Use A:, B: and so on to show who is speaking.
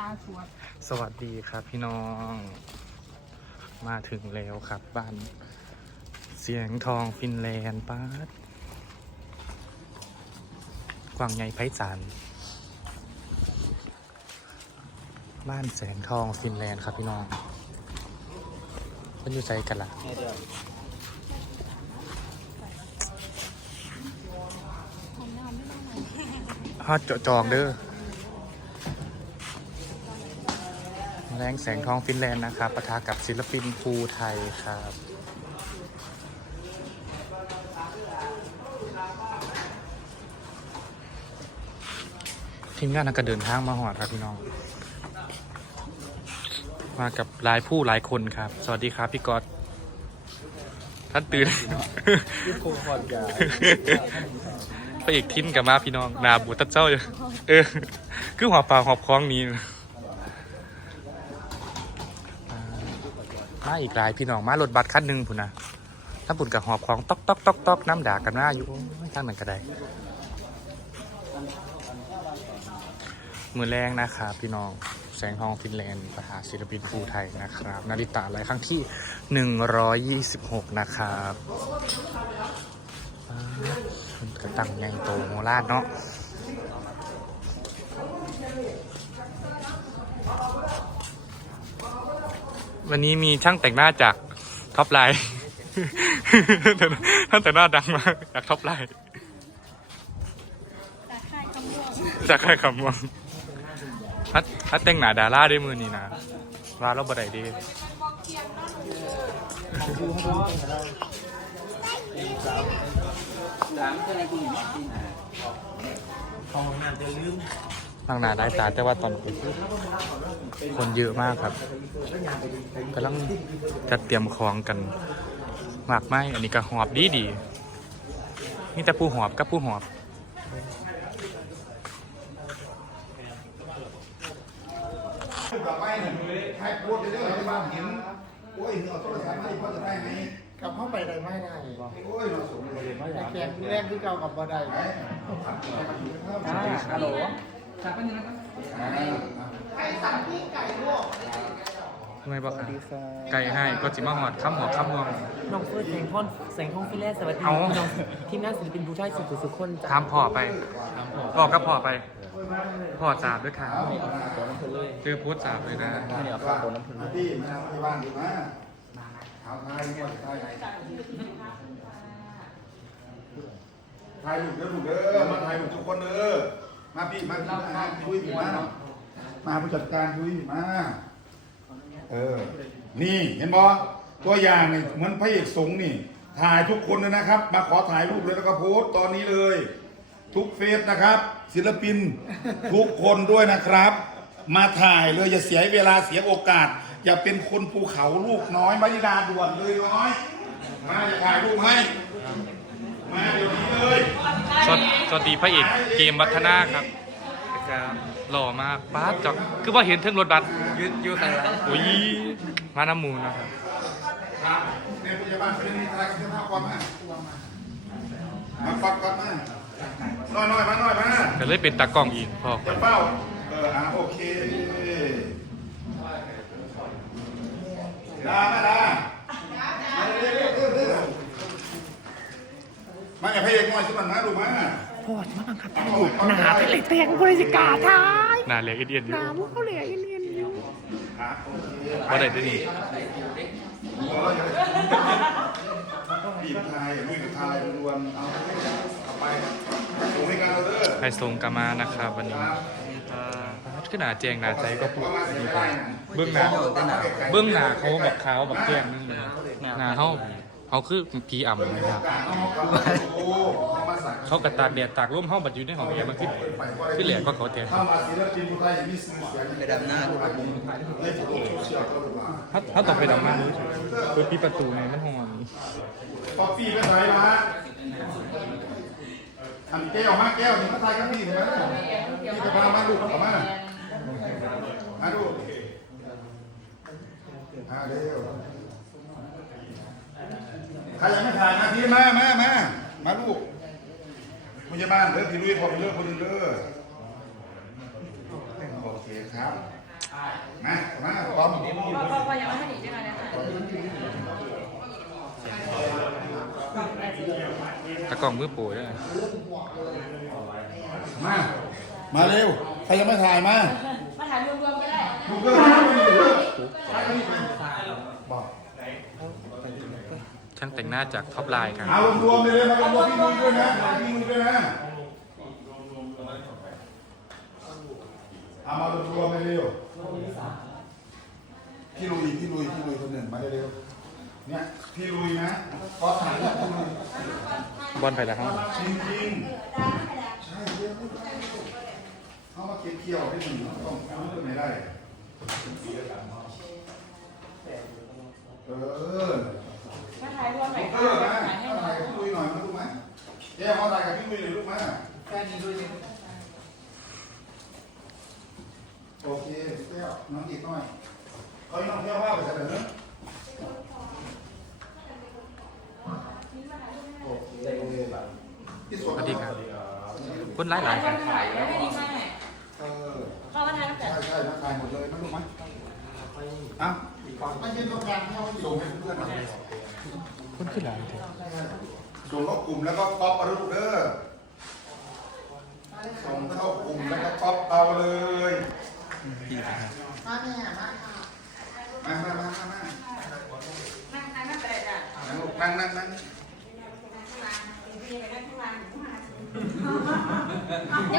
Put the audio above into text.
A: ตาสวด
B: สวัสดีครับพี่น้อง มาถึงแล้วครับบ้าน เสียงทองฟินแลนด์ป้าดกวางใหญ่ไพศาลบ้านแสงทองฟินแลนด์ครับพี่น้องมันอยู่ใจกันล่ะฮอดจจองเด้อ แรงแสงทองฟินแลนด์นะครับปะทะกับศิลปินภูไทยครับทีมงานก็เดินทางมาหอดครับพี่น้อง มากับหลายผู้หลายคนครับ สวัสดีครับพี่ก๊อตท่านตื่น
C: ที่คงพอดยา
B: พระเอกทิ้นกับมาพี่น้องหนาบูตัดเจ้าอยู่เออ คือหัวปลาหอบคล้องนี้ มาอีกหลายพี่น้องมารถบัสคันหนึ่งพุ่นนะถ้าปุ่นกับหอบคล้องตอกตอกตอกตอกน้ำด่ากันหน้าอยู่โอ้ยทางนั้นก็ได้มือแรงนะครับพี่น้องแสงทองฟินแลนด์ประหาศิลปินภูไทยนะครับ นาริตาลฟ์ครั้งที่ 126 นะครับกระตังใหญ่โตโมราดเนาะ วันนี้มีช่างแต่งหน้าจากท็อปไลน์ท่านแต่งหน้าดังมากจากท็อปไลน์
A: ตาค่ายคำว่า
B: จากใครคำว่าฮัดฮัดแต่งหน้าดาราได้มือนี่นะว่าเราบ่ได้เดี
C: สามก็ในกูอยู่ที่ไหนห้องน้ำจะลืม
B: ทางหน้าได้ตาแต่ว่าตอนนี้คนเยอะมากครับกำลังจัดเตรียมของกันมากไม้อันนี้ก็หอบดีดีๆนี่แต่ผู้หอบกับผู้หอบ
D: กับไปหนึ่งใครพูดไปเรื่องอะไรบ้างเห็นโอ้ยเอาโทรศัพท์ให้พ่อจะได้ไหม
C: กับเข้าไปได้ไม่ได้
D: โอ้ย เราส่งไปเลย
C: แต่แกงแรกที่เก่ากับบ่ได้ฮัลโหล
B: ทำไมบอกครับไก่ให้ก็จิมาหอดข้ามหอบข้ามงวง
E: น้องเฟิร์สแสงทอนแสงทองฟิเลสสวัสดี
B: เอา
E: พี่น้องทีมงานศิลปินผู้ชายสุดสุดคนจ้ะ
B: ถามพ่อไปพ่อก็พ่อไป พ่อจาบด้วยครับคือพูดจาบเลยนะ
C: ไม่ได้เอาข้าวโพดน้ำผึ้ง
D: มาที่มาที่บ้านดีมาเอาทายก่อนทายทายลูกเด้อลูกเด้อมาทายลูกทุกคนเด้อมา พี่มาพี่มาคุยพี่มามาผู้จัดการคุยพี่มาเออ นี่เห็นบอตัวอย่างนี่เหมือนพระเอกสงฆ์นี่ ถ่ายทุกคนเลยนะครับ มาขอถ่ายรูปเลยแล้วก็โพสต์ตอนนี้เลย ทุกเฟซนะครับ ศิลปินทุกคนด้วยนะครับ มาถ่ายเลยอย่าเสียเวลาเสียโอกาส อย่าเป็นคนภูเขาลูกน้อยมาริดาด่วนเลยน้อย มาจะถ่ายรูปให้ มาเดี๋ยวนี้เลย
B: ส วัสสวัสดีพระเอกเกมวัฒนาครับหล่อมากป้าดจอกคือว่าเห็นเทิงรถบัส
C: ยืดยืดใส่ละ
B: อุ้ยมาน้ำมูลนะครับ
D: ครับในพยาบาลเป็นอะไรกันเสื้อผ้าความมามาฟักก่อนมาน้อยน้อยมาน้อยมา
B: ก็เลยเป็นตากล้องอีกพ่อ
D: จะเป้าเอออะโอเคดามาดามาเร็วเร็วเร็วเร็วมาอย่าพยายามสิมันมาดูมา
E: พอดมาบังคับอยู่หนาเป็นเหล็กแตงบริสิกาท้าย
B: หนาเหลียกเอียนๆอยู่
E: หนามุกเขาเหลืออีเลียนอยู่
D: ครับโอเค
B: ว่าได้ด้วยนี่
D: บีบไทยลุยกับไทยรวนเอาเอาไปส่งให้กันเราเด้อ
B: ไฮทรงกามานะครับวันนี้ป้าดก็หนาแจงหนาใจก็พูดดีครับเบื้องหนาเบื้องหนาเขาแบักขาวบักแจ้งนึงเลยหนาเขาเขาคือพีอ่ำนะครับ
D: โอ้
B: เขากระตากแดดตากร่มเขาบัดอยู่ในห้องแอร์มันขึ้นขึ้นแหลกก็เขาแทน
D: ถ้ามาศิลปินไทยมีสื่อเสียง
C: ไปดำหน้าดู
D: ในโลกโซเชียลก็รู้ว่า
B: ถ้าถ้าต่อไปดำน้ำเปิดปีประตูในมันหอน
D: ป๊อปปี้ไปไหนมาอันแก้วมาแก้วนี่มาทายกันพี่เห็นไหมนี่ไปพามาดูเขามามาดูมาเร็วใครยังไม่ถ่ายมาพี่มามามามาลูก ยาบาลเด้อพี่ลุยพอไปเลิกคนอื่นเด้อโอเคครับมามาพร้อม
A: ก็ก็ก็ยังไม่ให้หนีใช่ไหมเนี่ยค่ะ
B: ตะกล้องมือปูด้วย
D: มา มาเร็ว ใครยังไม่ถ่ายมา
A: มาถ่ายรวมๆก็ได้
D: ดูเกอร์ไม่อยู่เลยบอก
B: ช่างแต่งหน้าจากท็อปไลน์ครับ
D: เอารวมๆเลยเลยมารวมๆพี่นุ้ยด้วยนะพี่นุ้ยด้วยนะเอามารวมๆเลยเร็วพี่ลุยพี่ลุยพี่ลุยคนหนึ่งมาเร็วๆเนี่ยพี่ลุยนะก็ถ่ายแล้วพี่ลุย
B: บอลไปแล้วครับ
D: จริงจริงๆใช่เรื่องเขามาเก็บเกี่ยวให้หนึ่งต้องรู้กันไม่ได้เออ
A: มาถ่ายรวมหน่อย
D: เอ
A: ค่ะ
D: อมา
A: ถ่ายให้หน่
D: ถ่า
A: อยย
D: กับพี่ลุยหน่อยมาลูกไหมแย่มาถ่ายกับพี่ลุยเลยลูกมาแค่นี้ด้วยโอเคเที่ยวน้องอีกหน่อยเขาน้องเที่ยวว่าไปเสนอโอเคที่ส
B: ส
D: วน
B: วัสดีครับ คนหลายหลายๆครับ
A: ถ่ายให้ดีมาก
D: เออ
A: ก็มาถ่ายตั้งแต่
D: ใช่ใช่มาถ่ายหมดเลยมาลูกมาอ่ะมายืนตรงกลางให้เขาส่งให้เพื่อน
B: คนขึ้นหลายเถอะ
D: ส่งเข้ากลุ่มแล้วก็ก๊อปเอาลูกเด้อส่งเข้ากลุ่มแล้วก็ก๊อปเอาเลย
B: พี่นะครับ
D: มามามามามา
A: นั่งนั่งนั่งไปเลยจ้ะ
D: นั่งลูกนั่งนั่งนั่ง
A: เดี๋ยว